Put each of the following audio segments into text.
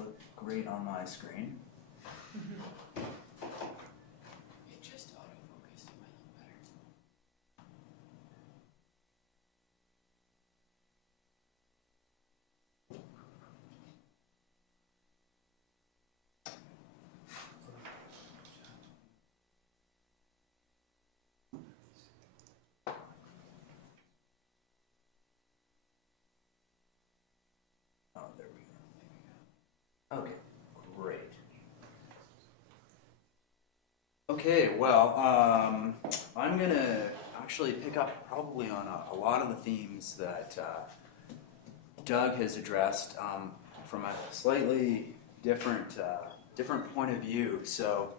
look great on my screen. It just autofocused. It might look better. Oh, there we go. Okay, great. Okay, well, I'm going to actually pick up probably on a lot of the themes that Doug has addressed from a slightly different point of view. So,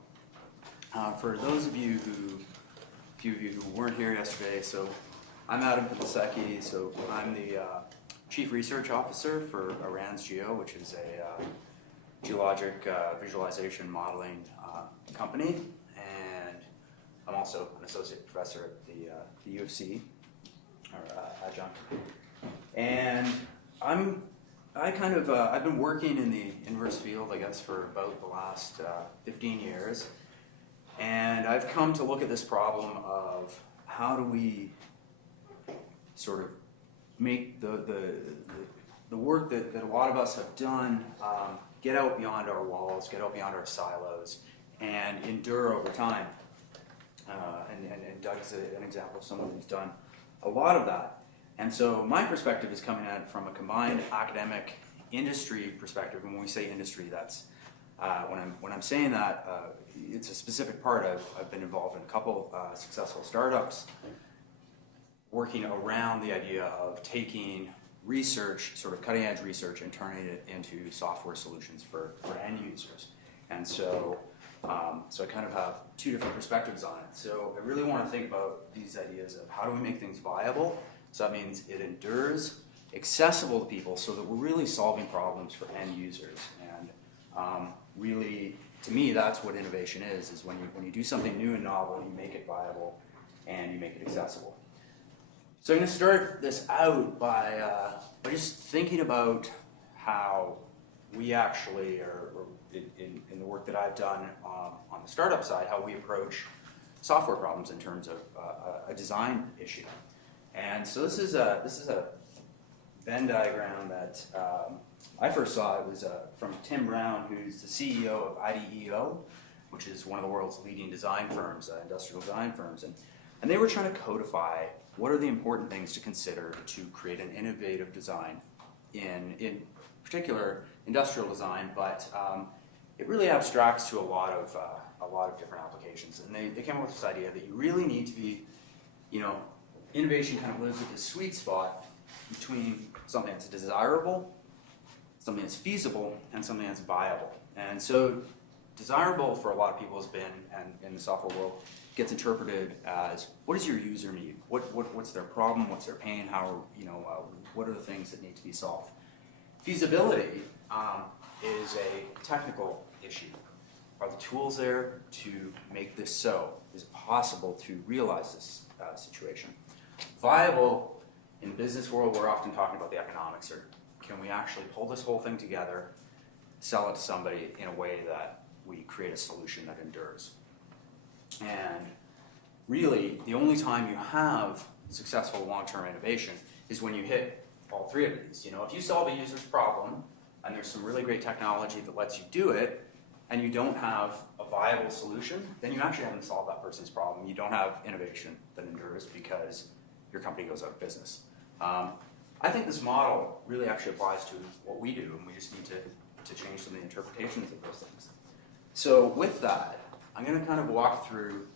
for those of you few of you who weren't here yesterday, so I'm Pidlisecky, so I'm the Chief Research Officer for ARANS Geo, which is a geologic visualization modeling company, and I'm also an associate professor at the U of C, or adjunct. And I've been working in the inverse field, I guess, for about the last 15 years, and I've come to look at this problem of how do we sort of make the work that a lot of us have done get out beyond our walls, get out beyond our silos, and endure over time. And Doug is an example of someone who's done a lot of that. And so my perspective is coming at it from a combined academic industry perspective. And when we say industry, that's when I'm saying that, it's a specific part. I've been involved in a couple successful startups working around the idea of taking research, sort of cutting edge research, and turning it into software solutions for end users. And so, so I kind of have two different perspectives on it. So I really want to think about these ideas of how do we make things viable? So that means it endures, accessible to people, so that we're really solving problems for end users. And really, to me, that's what innovation is when you do something new and novel, you make it viable, and you make it accessible. So I'm going to start this out by just thinking about how we actually, or in the work that I've done on the startup side, how we approach software problems in terms of a design issue. And so this is a Venn diagram that I first saw. It was from Tim Brown, who's the CEO of IDEO, which is one of the world's leading design firms, industrial design firms, and they were trying to codify what are the important things to consider to create an innovative design in particular industrial design, but it really abstracts to a lot of different applications. And they came up with this idea that you really need to be, innovation kind of lives at this sweet spot between something that's desirable, something that's feasible, and something that's viable. And so desirable for a lot of people has been, and in the software world, gets interpreted as what does your user need? What's their problem? What's their pain? What are the things that need to be solved? Feasibility is a technical issue. Are the tools there to make this so? Is it possible to realize this situation? Viable, in the business world, we're often talking about the economics, or can we actually pull this whole thing together, sell it to somebody in a way that we create a solution that endures? And really, the only time you have successful long-term innovation is when you hit all three of these. If you solve a user's problem, and there's some really great technology that lets you do it, and you don't have a viable solution, then you actually haven't solved that person's problem. You don't have innovation that endures because your company goes out of business. I think this model really actually applies to what we do, and we just need to change some of the interpretations of those things. So with that, I'm going to kind of walk through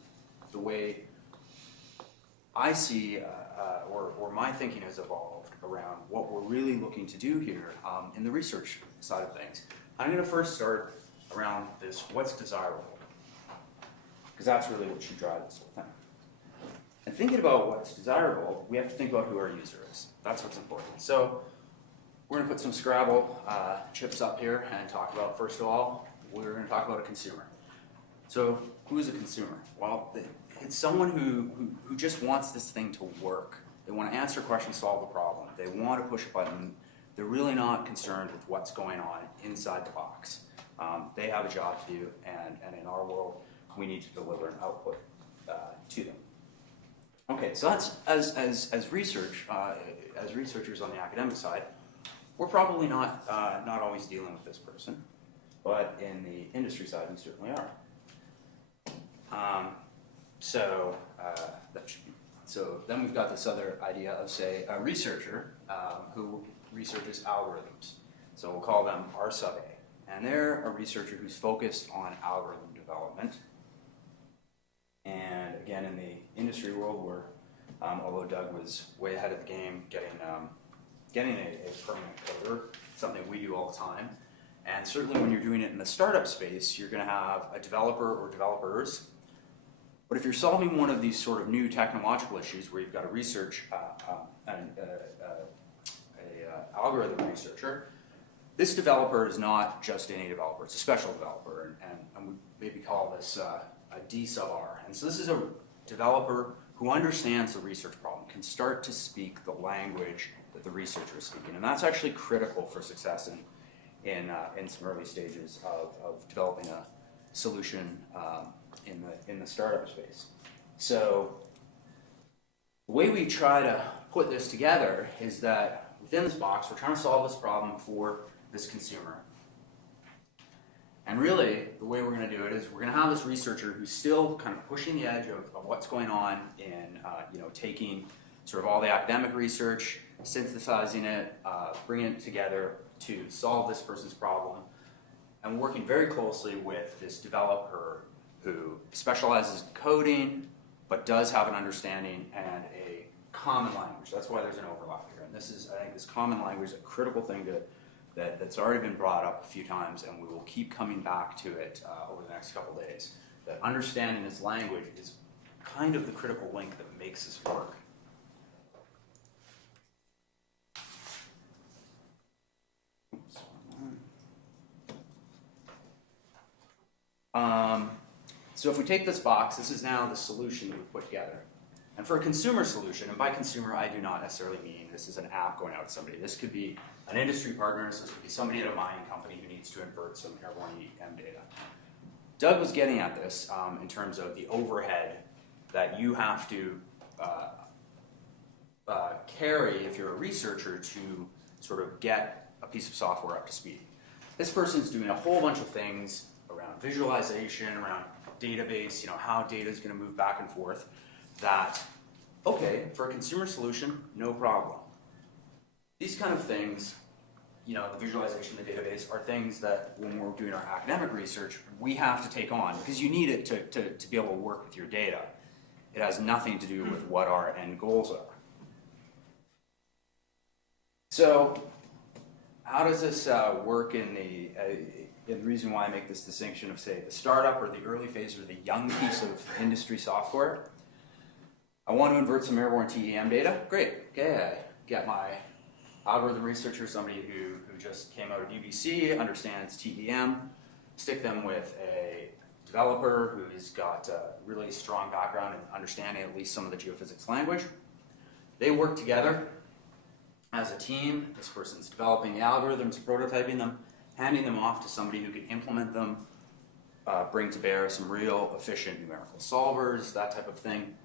the way I see, or my thinking has evolved around what we're really looking to do here in the research side of things. I'm going to first start around this, what's desirable? Because that's really what should drive this whole thing. And thinking about what's desirable, we have to think about who our user is. That's what's important. So we're going to put some Scrabble chips up here and talk about, first of all, we're going to talk about a consumer. So who is a consumer? Well, it's someone who just wants this thing to work. They want to answer questions, solve the problem. They want to push a button. they're really not concerned with what's going on inside the box. They have a job to do, and in our world, we need to deliver an output to them. Okay, so that's as research, as researchers on the academic side, we're probably not always dealing with this person, but in the industry side, we certainly are. So then we've got this other idea of, say, a researcher who researches algorithms. So we'll call them R sub A. And they're a researcher who's focused on algorithm development. And again, in the industry world, where although Doug was way ahead of the game getting a permanent coder, something we do all the time. And certainly when you're doing it in the startup space, you're going to have a developer or developers. But if you're solving one of these sort of new technological issues where you've got a research, algorithm researcher, this developer is not just any developer, it's a special developer, and we maybe call this a D sub R. And so this is a developer who understands the research problem, can start to speak the language that the researcher is speaking. And that's actually critical for success in some early stages of developing a solution in the startup space. So the way we try to put this together is that within this box, we're trying to solve this problem for this consumer. And really, the way we're going to do it is we're going to have this researcher who's still kind of pushing the edge of what's going on in, taking sort of all the academic research, synthesizing it, bringing it together to solve this person's problem, and working very closely with this developer who specializes in coding, but does have an understanding and a common language. That's why there's an overlap here. And this is, I think, this common language is a critical thing that's already been brought up a few times, and we will keep coming back to it over the next couple days. That understanding this language is kind of the critical link that makes this work. So if we take this box, this is now the solution that we've put together. And for a consumer solution, and by consumer I do not necessarily mean this is an app going out to somebody. This could be an industry partner, so this could be somebody at a mining company who needs to invert some airborne EM data. Doug was getting at this in terms of the overhead that you have to carry if you're a researcher to sort of get a piece of software up to speed. This person's doing a whole bunch of things around visualization, around database, how data is going to move back and forth, that, okay, for a consumer solution, no problem. These kind of things, the visualization, the database, are things that when we're doing our academic research, we have to take on, because you need it to be able to work with your data. It has nothing to do with what our end goals are. So, how does this work in the reason why I make this distinction of, say, the startup or the early phase or the young piece of industry software? I want to invert some airborne TEM data. Great. Okay, I get my algorithm researcher, somebody who just came out of UBC, understands TEM, stick them with a developer who's got a really strong background in understanding at least some of the geophysics language. They work together as a team. This person's developing the algorithms, prototyping them, handing them off to somebody who can implement them, bring to bear some real efficient numerical solvers, that type of thing.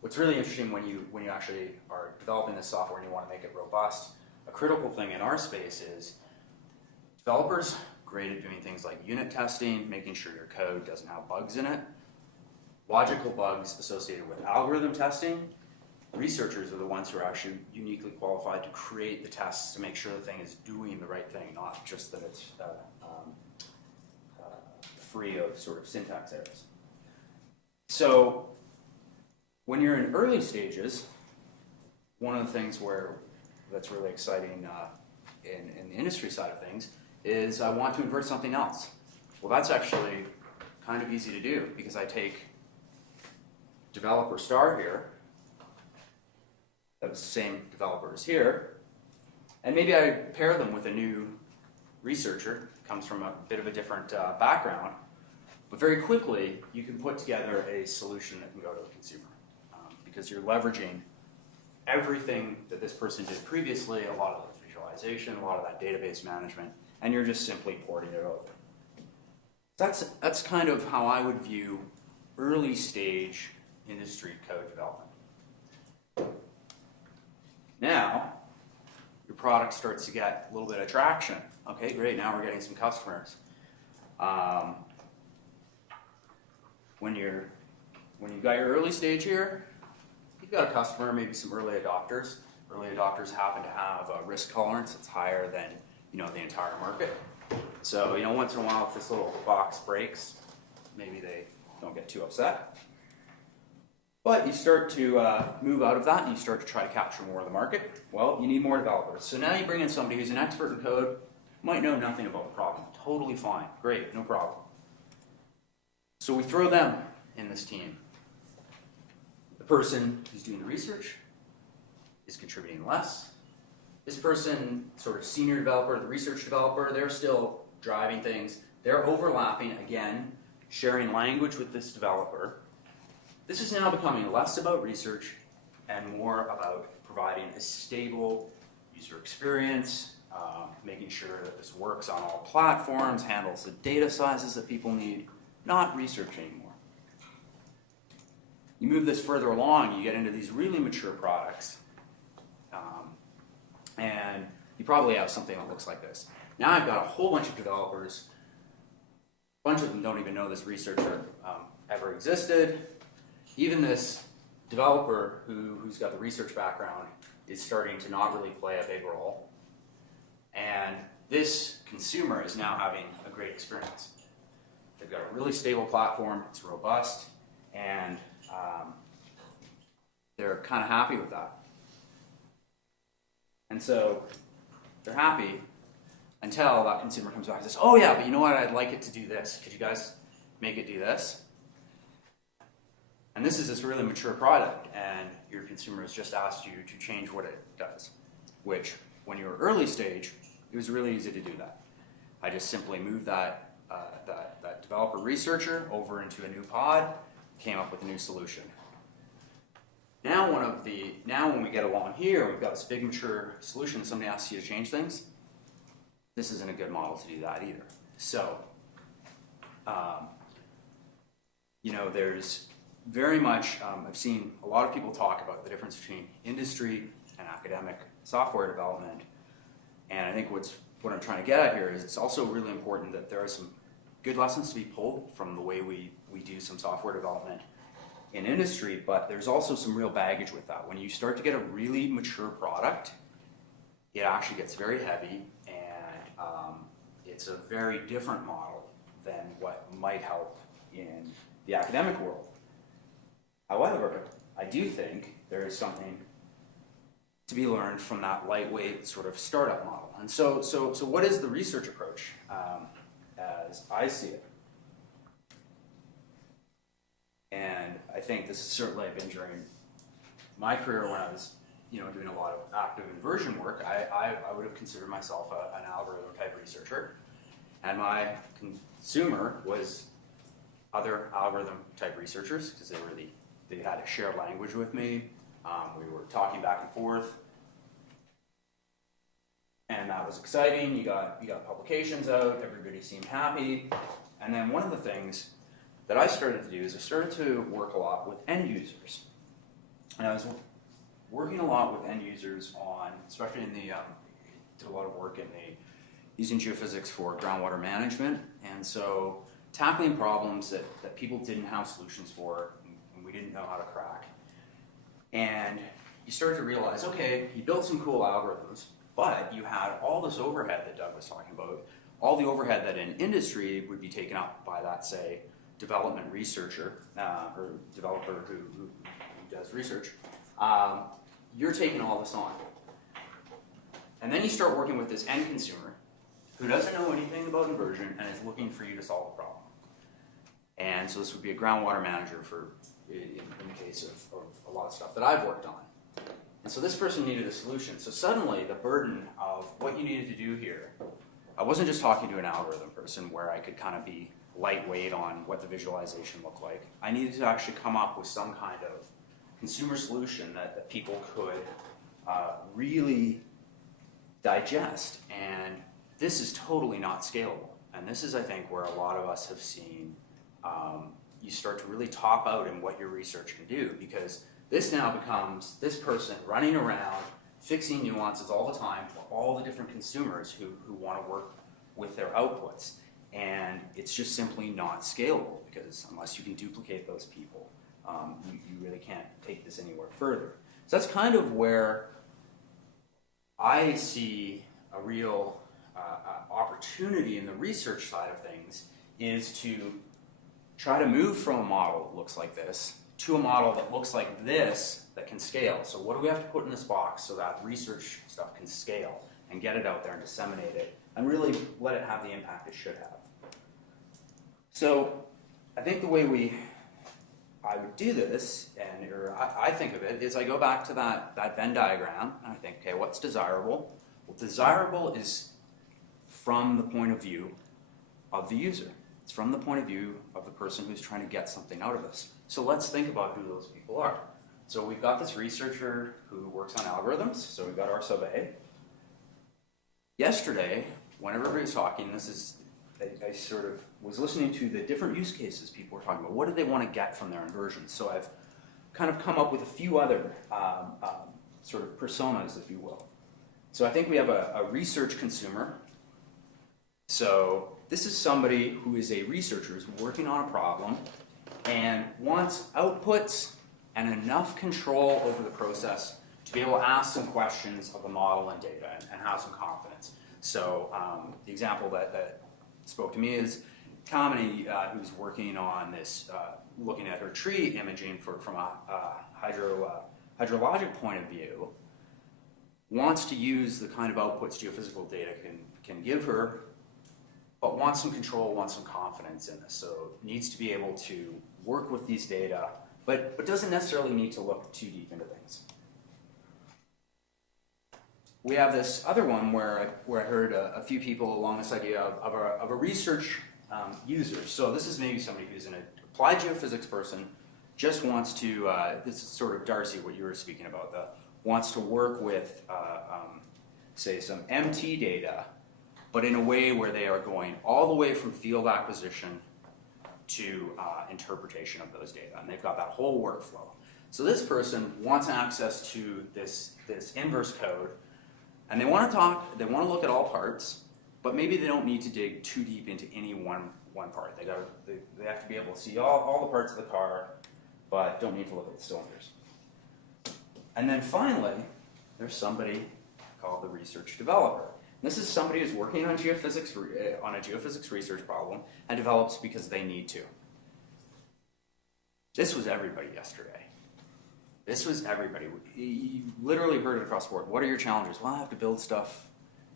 What's really interesting when you actually are developing this software and you want to make it robust, a critical thing in our space is developers great at doing things like unit testing, making sure your code doesn't have bugs in it. Logical bugs associated with algorithm testing. Researchers are the ones who are actually uniquely qualified to create the tests to make sure the thing is doing the right thing, not just that it's free of sort of syntax errors. So when you're in early stages, one of the things that's really exciting in the industry side of things is I want to invert something else. Well, that's actually kind of easy to do because I take developer star here, that's the same developer as here, and maybe I pair them with a new researcher, comes from a bit of a different background, but very quickly you can put together a solution that can go to a consumer because you're leveraging everything that this person did previously, a lot of those visualization, a lot of that database management, and you're just simply porting it over. That's kind of how I would view early stage industry code development. Now, your product starts to get a little bit of traction. Okay, great, now we're getting some customers. When you've got your early stage here, you've got a customer, maybe some early adopters. Early adopters happen to have a risk tolerance that's higher than the entire market. So once in a while, if this little box breaks, maybe they don't get too upset. But you start to move out of that and you start to try to capture more of the market. Well, you need more developers. So now you bring in somebody who's an expert in code, might know nothing about the problem. Totally fine. Great, no problem. So we throw them in this team. The person who's doing the research is contributing less. This person, sort of senior developer, the research developer, they're still driving things. They're overlapping, again, sharing language with this developer. This is now becoming less about research and more about providing a stable user experience, making sure that this works on all platforms, handles the data sizes that people need, not research anymore. You move this further along, you get into these really mature products, and you probably have something that looks like this. Now I've got a whole bunch of developers, a bunch of them don't even know this researcher ever existed. Even this developer who's got the research background is starting to not really play a big role. And this consumer is now having a great experience. They've got a really stable platform, it's robust, and they're kind of happy with that. And so they're happy until that consumer comes back and says, oh yeah, but you know what, I'd like it to do this. Could you guys make it do this? And this is this really mature product, and your consumer has just asked you to change what it does, which, when you were early stage, it was really easy to do that. I just simply moved that developer researcher over into a new pod, came up with a new solution. Now when we get along here, we've got this big mature solution, somebody asks you to change things, this isn't a good model to do that either. So, there's very much, I've seen a lot of people talk about the difference between industry and academic software development. And I think what I'm trying to get at here is it's also really important that there are some good lessons to be pulled from the way we do some software development in industry, but there's also some real baggage with that. When you start to get a really mature product, it actually gets very heavy, and it's a very different model than what might help in the academic world. However, I do think there is something to be learned from that lightweight sort of startup model. And so what is the research approach as I see it? And I think this has certainly been during my career when I was doing a lot of active inversion work. I would have considered myself an algorithm type researcher, and my consumer was other algorithm type researchers because they had a shared language with me. We were talking back and forth, and that was exciting. You got publications out, everybody seemed happy. And then one of the things that I started to do is I started to work a lot with end users. And I was working a lot with end users on, especially in the, did a lot of work in using geophysics for groundwater management. And so tackling problems that people didn't have solutions for and we didn't know how to crack. And you start to realize, okay, you built some cool algorithms, but you had all this overhead that Doug was talking about, all the overhead that in industry would be taken up by that, say, development researcher or developer who does research. You're taking all this on. And then you start working with this end consumer who doesn't know anything about inversion and is looking for you to solve the problem. And so this would be a groundwater manager in the case of a lot of stuff that I've worked on. And so this person needed a solution. So suddenly the burden of what you needed to do here, I wasn't just talking to an algorithm person where I could kind of be lightweight on what the visualization looked like. I needed to actually come up with some kind of consumer solution that people could really digest. And this is totally not scalable. And this is, I think, where a lot of us have seen you start to really top out in what your research can do, because this now becomes this person running around fixing nuances all the time for all the different consumers who want to work with their outputs. And it's just simply not scalable, because unless you can duplicate those people, you really can't take this anywhere further. So that's kind of where I see a real opportunity in the research side of things, is to try to move from a model that looks like this to a model that looks like this that can scale. So what do we have to put in this box so that research stuff can scale and get it out there and disseminate it and really let it have the impact it should have? So I think the way I would do this, or I think of it, is I go back to that Venn diagram and I think, okay, what's desirable? Well, desirable is from the point of view of the user. It's from the point of view of the person who's trying to get something out of this. So let's think about who those people are. So we've got this researcher who works on algorithms, so we've got our sub A. Yesterday, when everybody was talking, I sort of was listening to the different use cases people were talking about. What do they want to get from their inversions? So I've kind of come up with a few other sort of personas, if you will. So I think we have a research consumer. So this is somebody who is a researcher, who's working on a problem and wants outputs and enough control over the process to be able to ask some questions of the model and data and have some confidence. So the example that spoke to me is Kamini, who's working on this, looking at her tree imaging from a hydrologic point of view, wants to use the kind of outputs geophysical data can give her, but wants some control, wants some confidence in this. So needs to be able to work with these data, but doesn't necessarily need to look too deep into things. We have this other one where I heard a few people along this idea of a research user. So this is maybe somebody who's an applied geophysics person, just wants to, this is sort of Darcy, what you were speaking about, wants to work with, say, some MT data, but in a way where they are going all the way from field acquisition to interpretation of those data. And they've got that whole workflow. So this person wants access to this inverse code, and they want to look at all parts, but maybe they don't need to dig too deep into any one part. They have to be able to see all the parts of the car, but don't need to look at the cylinders. And then finally, there's somebody called the research developer. This is somebody who's working on geophysics on a geophysics research problem and develops because they need to. This was everybody yesterday. This was everybody. You literally heard it across the board. What are your challenges? Well, I have to build stuff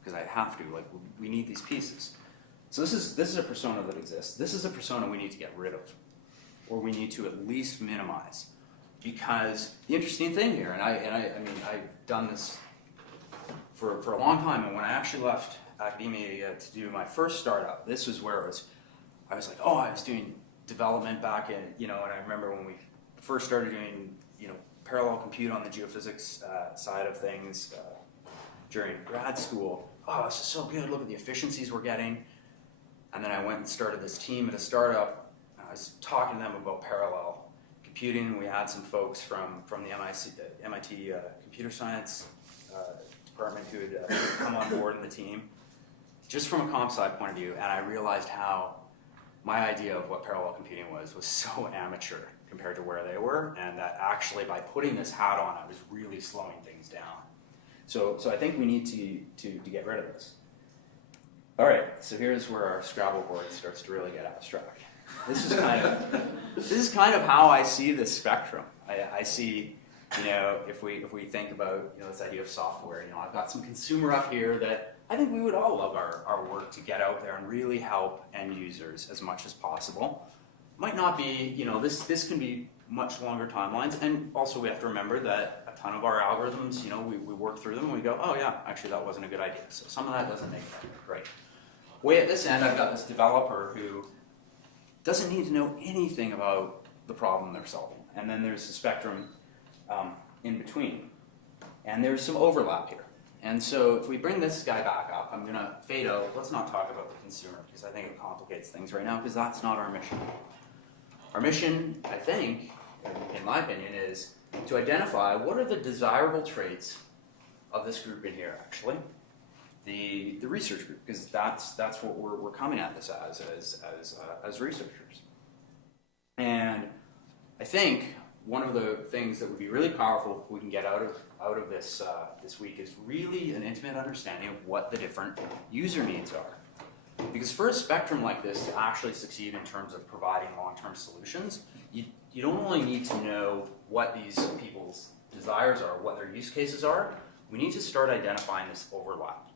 because I have to. Like, we need these pieces. So this is a persona that exists. This is a persona we need to get rid of, or we need to at least minimize. Because the interesting thing here, and I mean, I've done this for a long time, and when I actually left academia to do my first startup, this was where I was like, oh, I was doing development back in, and I remember when we first started doing, parallel compute on the geophysics side of things during grad school. Oh, this is so good, look at the efficiencies we're getting. And then I went and started this team at a startup, and I was talking to them about parallel computing. We had some folks from the MIT computer science department who had come on board in the team, just from a comp sci point of view, and I realized how my idea of what parallel computing was so amateur compared to where they were, and that actually by putting this hat on, I was really slowing things down. So I think we need to get rid of this. All right, so here's where our Scrabble board starts to really get abstract. This is kind of how I see this spectrum. I see, if we think about this idea of software, I've got some consumer up here that I think we would all love our work to get out there and really help end users as much as possible. Might not be, this can be much longer timelines, and also we have to remember that a ton of our algorithms, we work through them and we go, oh yeah, actually that wasn't a good idea. So some of that doesn't make it great. Way at this end, I've got this developer who doesn't need to know anything about the problem they're solving. And then there's the spectrum in between. And there's some overlap here. And so if we bring this guy back up, I'm gonna fade out. Let's not talk about the consumer because I think it complicates things right now because that's not our mission. Our mission, I think, in my opinion, is to identify what are the desirable traits of this group in here, actually. The research group, because that's what we're coming at this as researchers. And I think one of the things that would be really powerful if we can get out of this this week is really an intimate understanding of what the different user needs are. Because for a spectrum like this to actually succeed in terms of providing long-term solutions, you don't only need to know what these people's desires are, what their use cases are. We need to start identifying this overlap.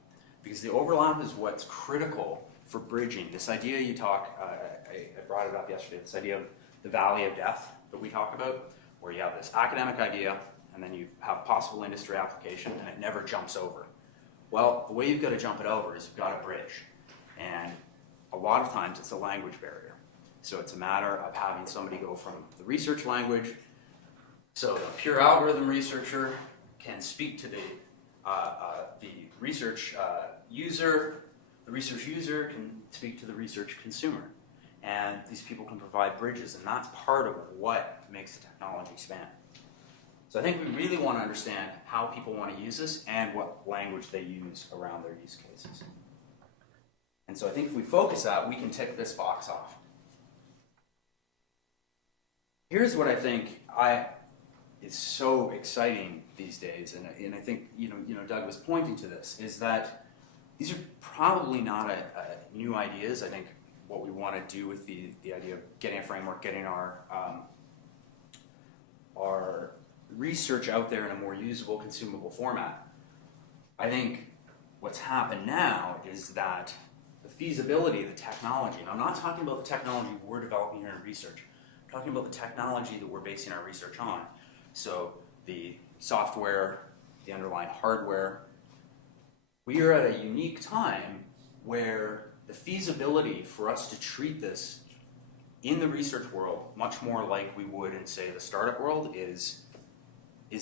Because the overlap is what's critical for bridging. This idea I brought it up yesterday, this idea of the valley of death that we talk about, where you have this academic idea, and then you have possible industry application, and it never jumps over. Well, the way you've got to jump it over is you've got to bridge. And a lot of times it's a language barrier. So it's a matter of having somebody go from the research language, so the pure algorithm researcher can speak to the research user, the research user can speak to the research consumer. And these people can provide bridges, and that's part of what makes the technology span. So I think we really want to understand how people want to use this and what language they use around their use cases. And so I think if we focus that, we can tick this box off. Here's what I think is so exciting these days, and I think Doug was pointing to this, is that these are probably not new ideas. I think what we want to do with the idea of getting a framework, getting our research out there in a more usable, consumable format. I think what's happened now is that the feasibility of the technology, and I'm not talking about the technology we're developing here in research, I'm talking about the technology that we're basing our research on. So the software, the underlying hardware. We are at a unique time where the feasibility for us to treat this in the research world much more like we would in, say, the startup world is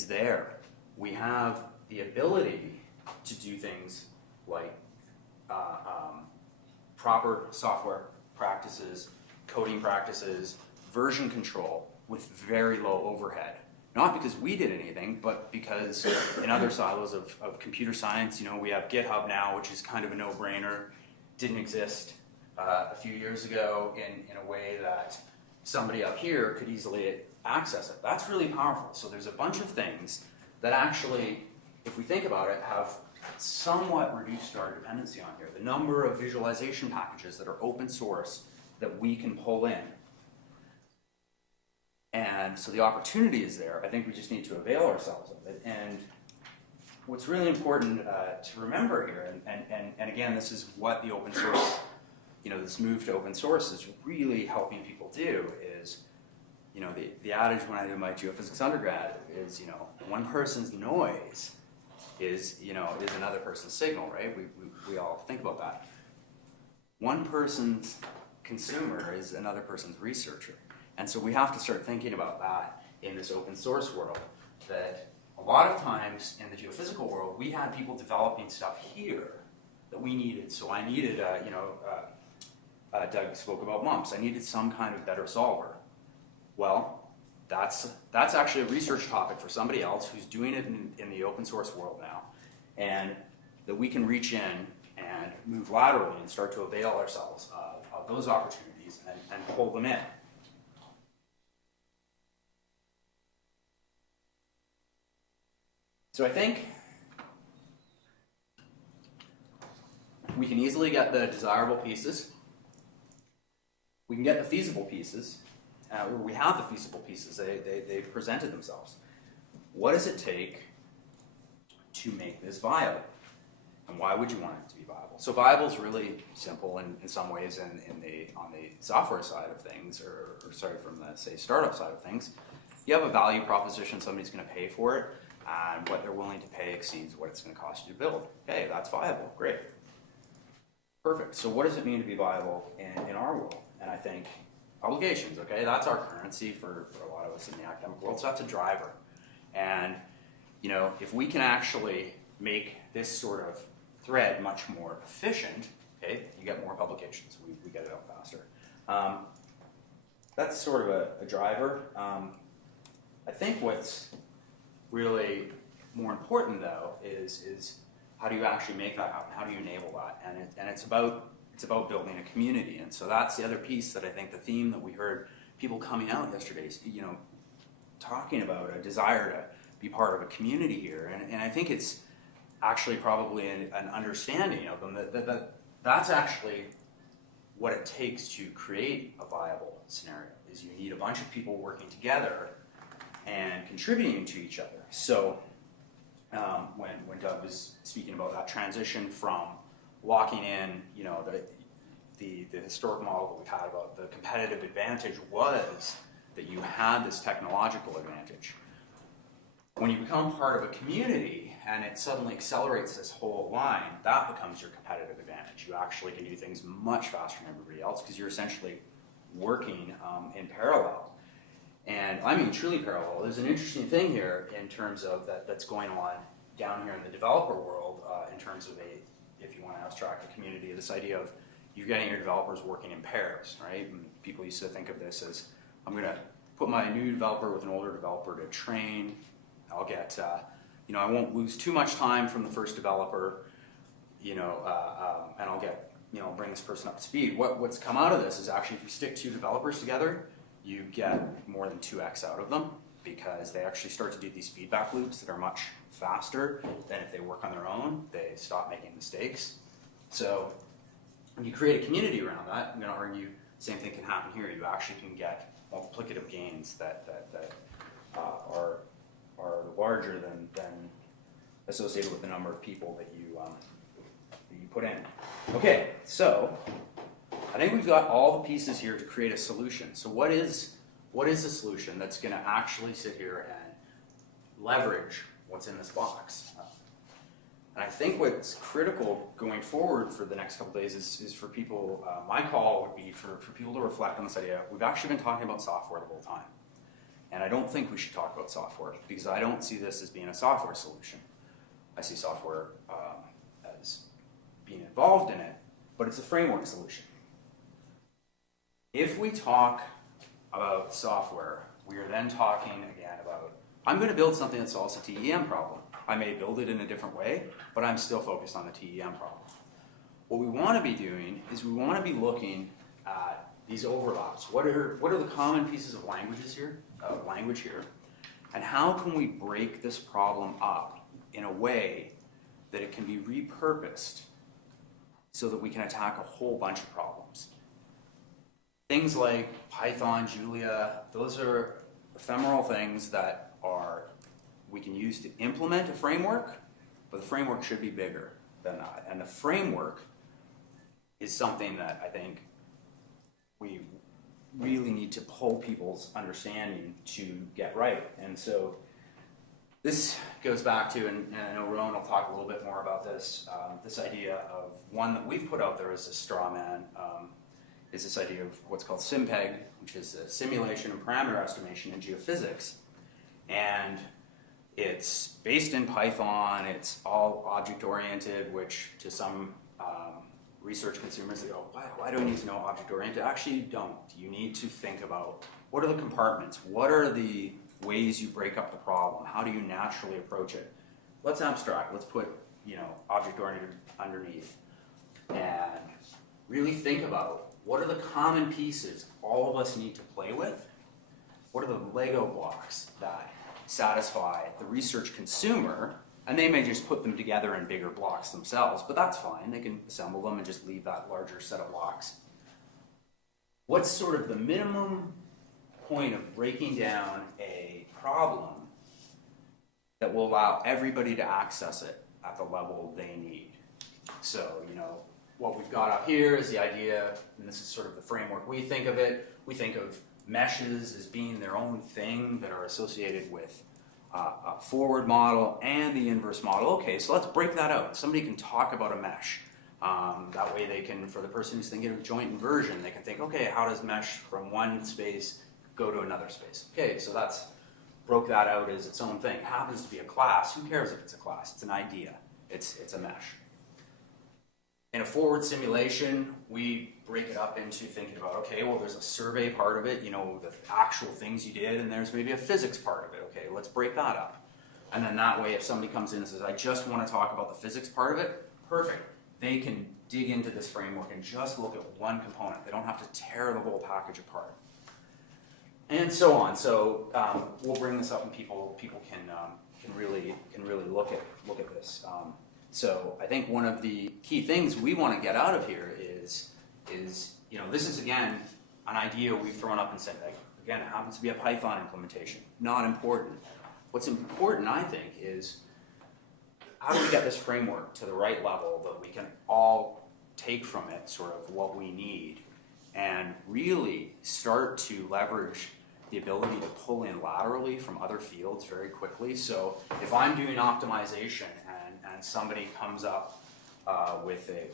there. We have the ability to do things like proper software practices, coding practices, version control with very low overhead. Not because we did anything, but because in other silos of computer science, we have GitHub now, which is kind of a no-brainer. Didn't exist a few years ago in a way that somebody up here could easily access it. That's really powerful. So there's a bunch of things that actually, if we think about it, have somewhat reduced our dependency on here. The number of visualization packages that are open source that we can pull in. And so the opportunity is there. I think we just need to avail ourselves of it. And what's really important to remember here, and again, this is what the open source, this move to open source is really helping people do is, the adage when I did my geophysics undergrad is, one person's noise is another person's signal, right? We all think about that. One person's consumer is another person's researcher. And so we have to start thinking about that in this open source world, that a lot of times in the geophysical world, we had people developing stuff here that we needed. So I needed, Doug spoke about mumps. I needed some kind of better solver. Well, that's actually a research topic for somebody else who's doing it in the open source world now. And that we can reach in and move laterally and start to avail ourselves of those opportunities and pull them in. So I think we can easily get the desirable pieces. We can get the feasible pieces. We have the feasible pieces. They presented themselves. What does it take to make this viable? And why would you want it to be viable? So viable is really simple in some ways on the software side of things, or from the, say, startup side of things. You have a value proposition, somebody's going to pay for it, and what they're willing to pay exceeds what it's going to cost you to build. Okay, that's viable. Great. Perfect. So what does it mean to be viable in our world? And I think obligations, okay, that's our currency for a lot of us in the academic world, so that's a driver. And, if we can actually make this sort of thread much more efficient, okay, you get more publications. We get it out faster. That's sort of a driver. I think what's really more important, though, is how do you actually make that happen? How do you enable that? And it's about building a community. And so that's the other piece that I think the theme that we heard people coming out yesterday, talking about a desire to be part of a community here. And I think it's actually probably an understanding of them that's actually what it takes to create a viable scenario, is you need a bunch of people working together and contributing to each other. So when Doug was speaking about that transition from locking in, the historic model that we had about the competitive advantage was that you had this technological advantage. When you become part of a community and it suddenly accelerates this whole line, that becomes your competitive advantage. You actually can do things much faster than everybody else because you're essentially working in parallel. And I mean truly parallel. There's an interesting thing here in terms of that's going on down here in the developer world in terms of if you want to abstract a community, this idea of you getting your developers working in pairs, right? And people used to think of this as, I'm going to put my new developer with an older developer to train. I'll get, I won't lose too much time from the first developer, and I'll get, bring this person up to speed. What's come out of this is actually if you stick two developers together, you get more than 2x out of them because they actually start to do these feedback loops that are much faster than if they work on their own. They stop making mistakes. So when you create a community around that, I'm going to argue the same thing can happen here. You actually can get multiplicative gains that are larger than associated with the number of people that you put in. Okay, so I think we've got all the pieces here to create a solution. So what is a solution that's going to actually sit here and leverage what's in this box? And I think what's critical going forward for the next couple days is for people, my call would be for people to reflect on this idea. We've actually been talking about software the whole time. And I don't think we should talk about software because I don't see this as being a software solution. I see software as being involved in it, but it's a framework solution. If we talk about software, we are then talking again about, I'm going to build something that solves a TEM problem. I may build it in a different way, but I'm still focused on the TEM problem. What we want to be doing is we want to be looking at these overlaps. What are the common pieces of language here, and how can we break this problem up in a way that it can be repurposed so that we can attack a whole bunch of problems. Things like Python, Julia, those are ephemeral things that we can use to implement a framework, but the framework should be bigger than that. And the framework is something that I think we really need to pull people's understanding to get right. And so this goes back to, and I know Rowan will talk a little bit more about this, this idea of one that we've put out there as a straw man, is this idea of what's called SimPEG, which is a simulation and parameter estimation in geophysics. And it's based in Python, it's all object-oriented, which to some research consumers, they go, why do I need to know object-oriented? Actually, you don't. You need to think about what are the compartments? What are the ways you break up the problem? How do you naturally approach it? Let's abstract. Let's put object-oriented underneath and really think about what are the common pieces all of us need to play with? What are the Lego blocks that satisfy the research consumer? And they may just put them together in bigger blocks themselves, but that's fine. They can assemble them and just leave that larger set of blocks. What's sort of the minimum point of breaking down a problem that will allow everybody to access it at the level they need? So, what we've got up here is the idea, and this is sort of the framework we think of it. We think of meshes as being their own thing that are associated with a forward model and the inverse model. Okay, so let's break that out. Somebody can talk about a mesh. That way they can, for the person who's thinking of joint inversion, they can think, okay, how does mesh from one space go to another space? Okay, so that's broke that out as its own thing. It happens to be a class. Who cares if it's a class? It's an idea. It's a mesh. In a forward simulation, we break it up into thinking about, okay, well, there's a survey part of it, you know, the actual things you did, and there's maybe a physics part of it. Okay, let's break that up. And then that way, if somebody comes in and says, I just want to talk about the physics part of it, perfect. They can dig into this framework and just look at one component. They don't have to tear the whole package apart. And so on. So we'll bring this up, and people can really look at this. So I think one of the key things we want to get out of here is you know, this is again an idea we've thrown up in SimPEG. Again, it happens to be a Python implementation. Not important. What's important, I think, is how do we get this framework to the right level that we can all take from it sort of what we need and really start to leverage the ability to pull in laterally from other fields very quickly. So if I'm doing optimization and somebody comes up with a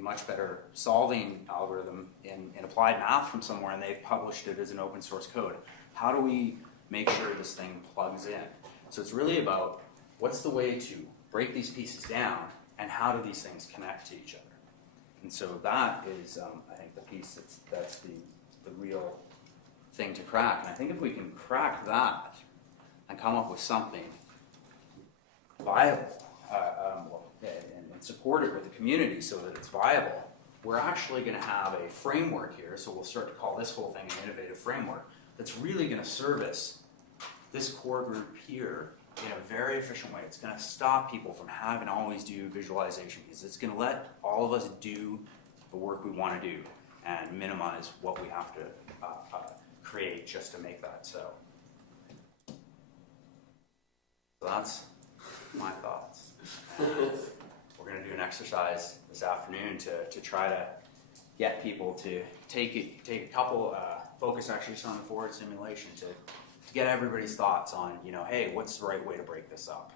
much better solving algorithm in applied math from somewhere, and they've published it as an open source code, how do we make sure this thing plugs in? So it's really about what's the way to break these pieces down, and how do these things connect to each other? And so that is, I think, the piece that's the real thing to crack. And I think if we can crack that and come up with something viable and support it with the community so that it's viable, we're actually going to have a framework here. So we'll start to call this whole thing an innovative framework that's really going to service this core group here in a very efficient way. It's going to stop people from having to always do visualization, because it's going to let all of us do the work we want to do and minimize what we have to create just to make that so. So that's my thoughts. And we're going to do an exercise this afternoon to try to get people to take a couple, focus actually just on the forward simulation to get everybody's thoughts on, you know, hey, what's the right way to break this up?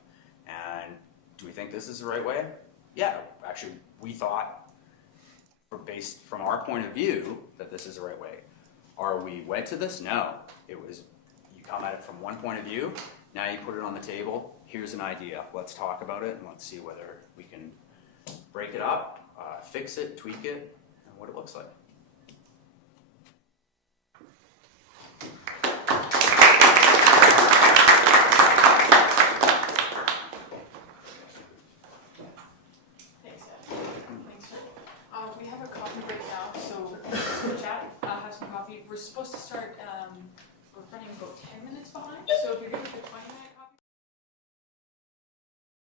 And do we think this is the right way? Yeah, actually, we thought, based from our point of view, that this is the right way. Are we wed to this? No. It was, you come at it from one point of view, now you put it on the table, here's an idea, let's talk about it, and let's see whether we can break it up, fix it, tweak it, and what it looks like.